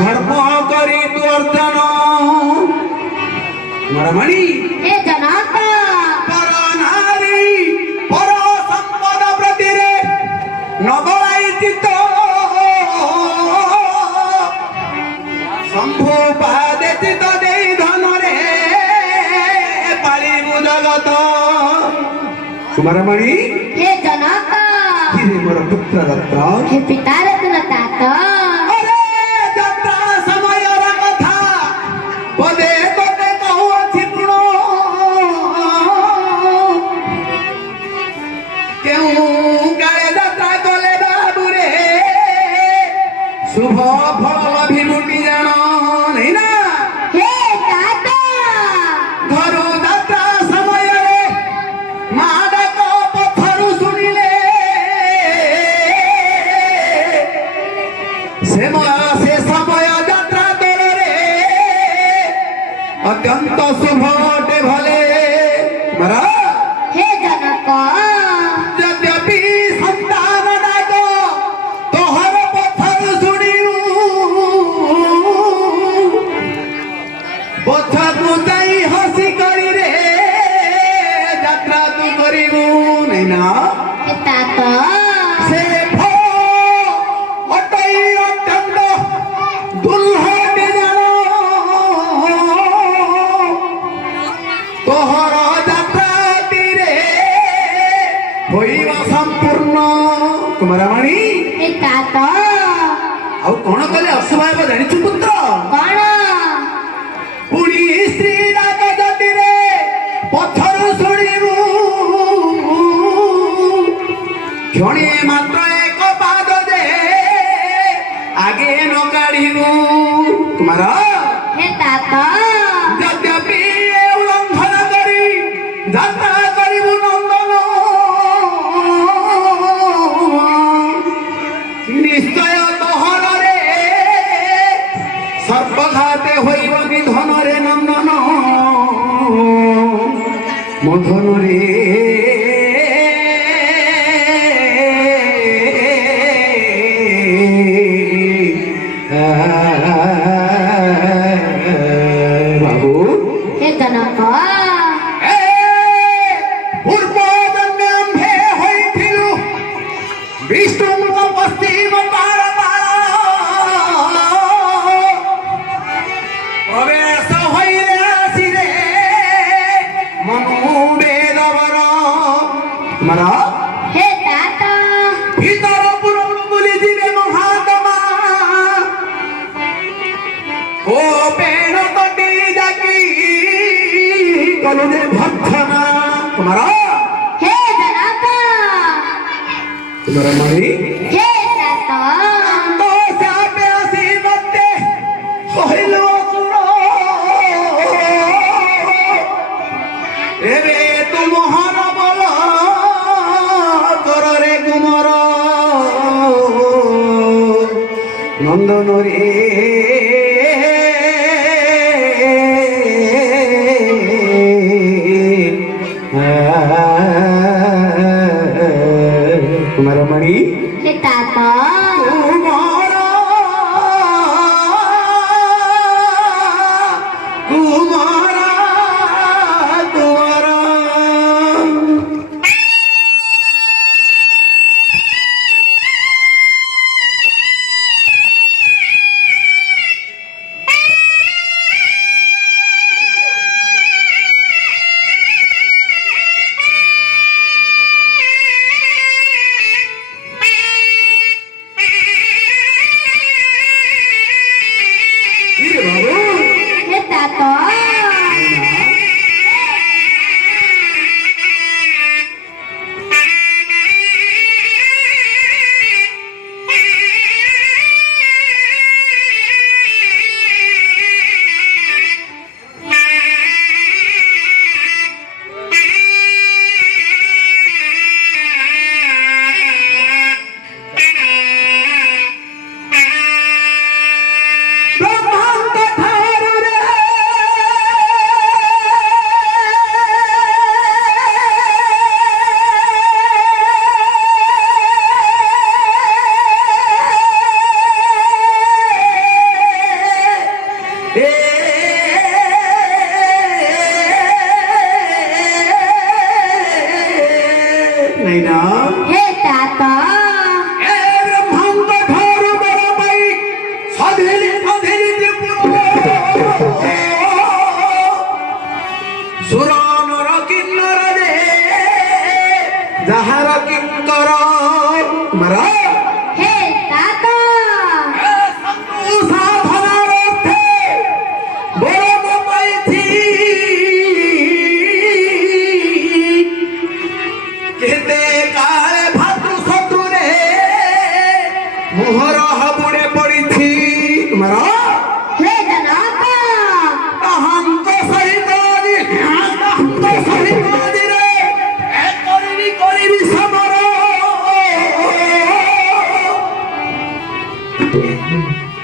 धर्म करी तू अर्जन मणि पर नारी पर संपद प्रति नबलाई चित्त शंभु पादे चित्त दे धन रे पालिबु जगत कुमारमणि हे जनक मोर पुत्र रत्न हे पिता रत्न तात शुभ फल अभिलुटी जान नहीं ना हे दादा घरु जात्रा समय माडक पथरु सुनिले से समय जात्रा दरे अत्यंत शुभ अटे भले मरा हे जनक यद्यपि संतान डाक तोहर पथर सुनियु पथरु जाई हसी करी रे यात्रा तू करिबु नहीं ना हे तात से अटई अत्यंत दुल्हटे जान तोहर यात्रा तीरे होइबा संपूर्ण कुमारमणि हे तात आउ कौन कले असुभाव जानिछु पुत्र कौन पुणी स्त्री डाक जटिरे पथर शुणिबु क्षणे मात्र एक पाद जे आगे न काढ़िबु कुमार हे तात यद्यपि उल्लंघन करी यात्रा करिबु नंदन निश्चय तोहर रे सर्वघाते होइब निधन रे नंदन मधन रे बाबू हे जनक पूर्वजन्मे होइथिलु विष्णु पश्चिम पार प्रवेश होइले आसिरे मनु वेदवर मरा हे तात भीतर पुरम बुली दिवे महात्मा ओ पेण तटी जाकी कलुने भक्षना तुम्हारा हे जनक तुम्हारा मणि हे तात तो सापे आसी मत्ते कहिलो एबे तुम हर बल कर रे कुमार नंदन रे कुमारमणि हे तात कुमार कुमार कुमार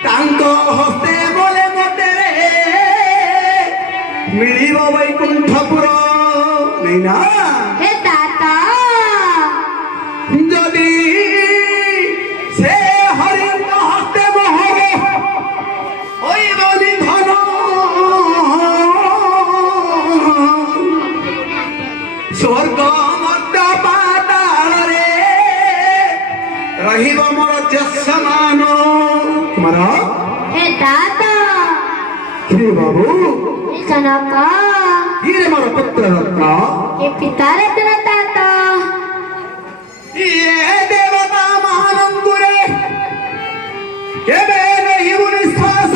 ତାଙ୍କ ହସ୍ତେ ବୋଲେ ମତେ ମିଳିବ ବୈକୁଣ୍ଠପୁର ନାଇଁ ନା हे तात ଯଦି ସେ ହରିଙ୍କ ହସ୍ତେ ମୋହର ହୋଇବ ନିଧନ ସ୍ୱର୍ଗ ମଧ୍ୟ ପାତାଳରେ ରହିବ ମୋର ଯଶମାନ ତୁମର हे तात କିରେ ବାବୁ हे जनक କିରେ ମୋର ପୁତ୍ର ରତ୍ନ हे पिता रत्न तात ଇଏ ଦେବତା ମାନଙ୍କରେ କେବେ ରହିବୁ ନିଶ୍ୱାସ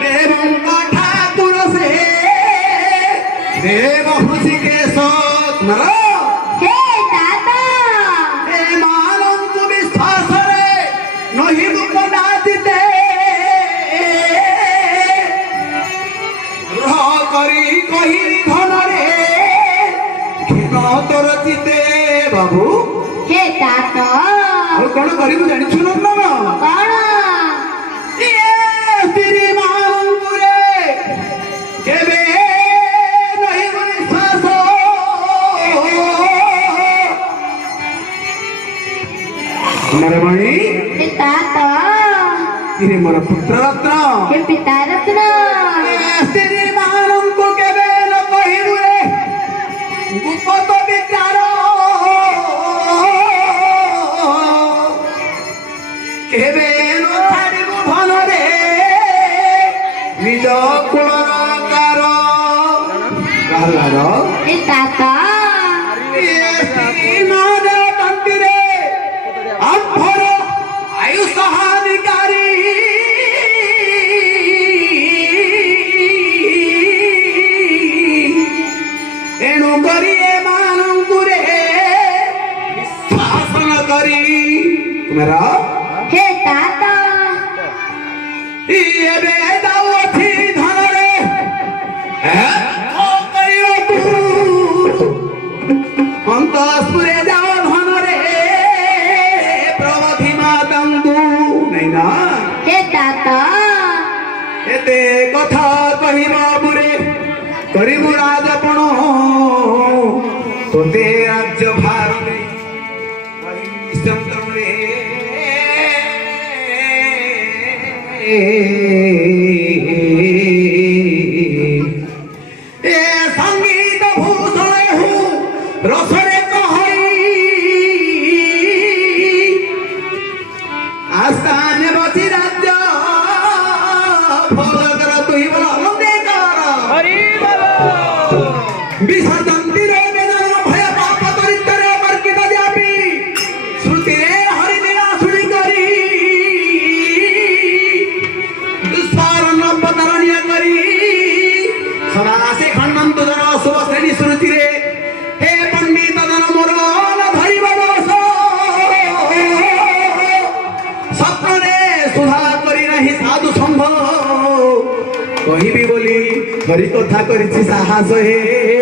ଦେବଙ୍କ ଠାକୁର ସେ ଦେବ ହୃଷିକେଶ ତୁମର हे तात ମାନଙ୍କୁ ବିଶ୍ୱାସରେ ନହିବୁ କଦାଚିତେ ଗ୍ରହ କରି କହି ଧନରେ ଘିନ ତୋର ଚିତେ ବାବୁ हे तात ଆଉ କଣ କରିବୁ ଜାଣିଛୁ ନନ୍ଦନ कौन ଇଏ ସ୍ତ୍ରୀ ମାନଙ୍କୁରେ କେବେ ନହିବୁ ନିଶ୍ୱାସ ତୁମର ମଣି हे तात ଇରେ ମୋର ପୁତ୍ର ରତ୍ନ हे पिता रत्न ସ୍ତ୍ରୀ ମାନଙ୍କୁ କେବେ ନ କହିବୁ ରେ ଗୁପତ ବିଚାର କେବେ ନ ଛାଡ଼ିବୁ ଧନରେ ନିଜ କୁଳର କାର କାହାର हे तात ତନ୍ତିରେ ଆମ୍ଭର ଆୟୁଷ ହାନିକାରୀ ଏଣୁ କରି ଏମାନଙ୍କୁରେ ଶାସନ କରି ତୁମର हे तात ଏବେ ଯାଉଅଛି ଧନରେ ଅନ୍ତଃପୁରେ ଯାଅ ଧନରେ ପ୍ରବଧି ମାତାଙ୍କୁ ନାଇଁ ନା हे तात ଏତେ କଥା କହିବ ବୁରେ କରିବୁ ରାଜପଣ ତୋତେ ରାଜ୍ୟ ଭାର ଦେଇ ନିଶ୍ଚନ୍ତ୍ରରେ ଏ ସଙ୍ଗୀତ ଭୂଷଣ ହୁ ରସରେ କହଇ ଆସ୍ଥାନେ ବସି ରାଜ୍ୟ ଭଗତର ତୁଇ ବଲ ବିସର୍ଜନ୍ତିରେ ବେଦନ ଭୟ ପାପ ଦରିଦ୍ରରେ ବର୍କିତ ବ୍ୟାପୀ ଶ୍ରୁତିରେ ହରିଲୀଳା ଶୁଣି କରି ଦୁଷ୍ପାରଣ୍ୟ ଅବତାରଣୀୟ କରି ସଦା ସେ ଖଣ୍ଡନ୍ତୁ ଜନ ଶୁଭ ଶ୍ରେଣୀ ଶ୍ରୁତିରେ ହେ ପଣ୍ଡିତ ଜନ ମୋର ଧରିବ ଦୋଷ ସ୍ୱପ୍ନରେ ସୁଧା କରି ନାହିଁ ସାଧୁ ସମ୍ଭବ କହିବି ବୋଲି ହରି କଥା କରିଛି ସାହସ ହେ